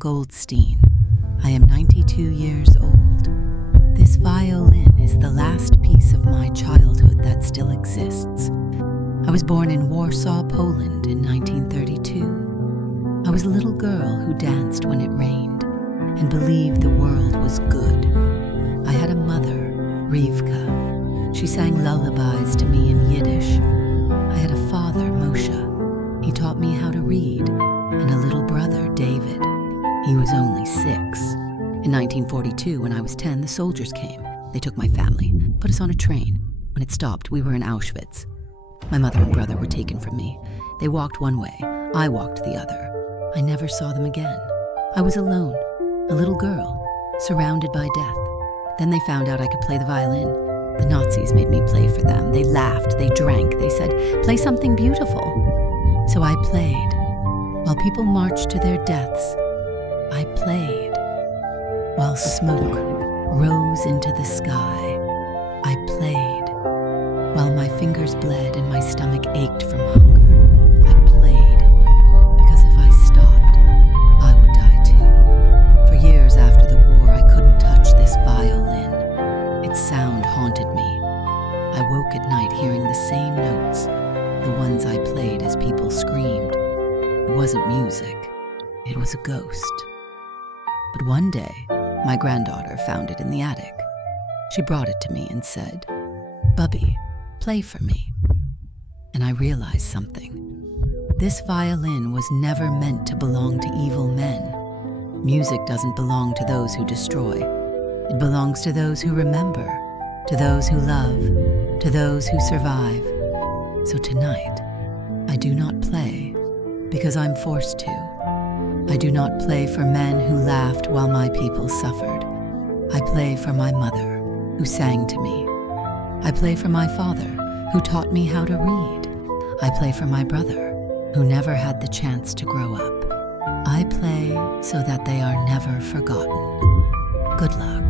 Goldstein. I am 92 years old. This violin is the last piece of my childhood that still exists. I was born in Warsaw, Poland in 1932. I was a little girl who danced when it rained and believed the world was good. I had a mother, Rivka. She sang lullabies to me in Yiddish. I had a father, Moshe. He taught me how to read, and a little brother, David. He was only 6. In 1942, when I was 10, the soldiers came. They took my family, put us on a train. When it stopped, we were in Auschwitz. My mother and brother were taken from me. They walked one way, I walked the other. I never saw them again. I was alone, a little girl, surrounded by death. Then they found out I could play the violin. The Nazis made me play for them. They laughed, they drank, they said, "Play something beautiful." So I played. While people marched to their deaths, I played. While smoke rose into the sky, I played. While my fingers bled and my stomach ached from hunger, I played. Because if I stopped, I would die too. For years after the war, I couldn't touch this violin. Its sound haunted me. I woke at night hearing the same notes, the ones I played as people screamed. It wasn't music, it was a ghost. But one day, my granddaughter found it in the attic. She brought it to me and said, "Bubby, play for me." And I realized something. This violin was never meant to belong to evil men. Music doesn't belong to those who destroy. It belongs to those who remember, to those who love, to those who survive. So tonight, I do not play because I'm forced to. I do not play for men who laughed while my people suffered. I play for my mother, who sang to me. I play for my father, who taught me how to read. I play for my brother, who never had the chance to grow up. I play so that they are never forgotten. Good luck.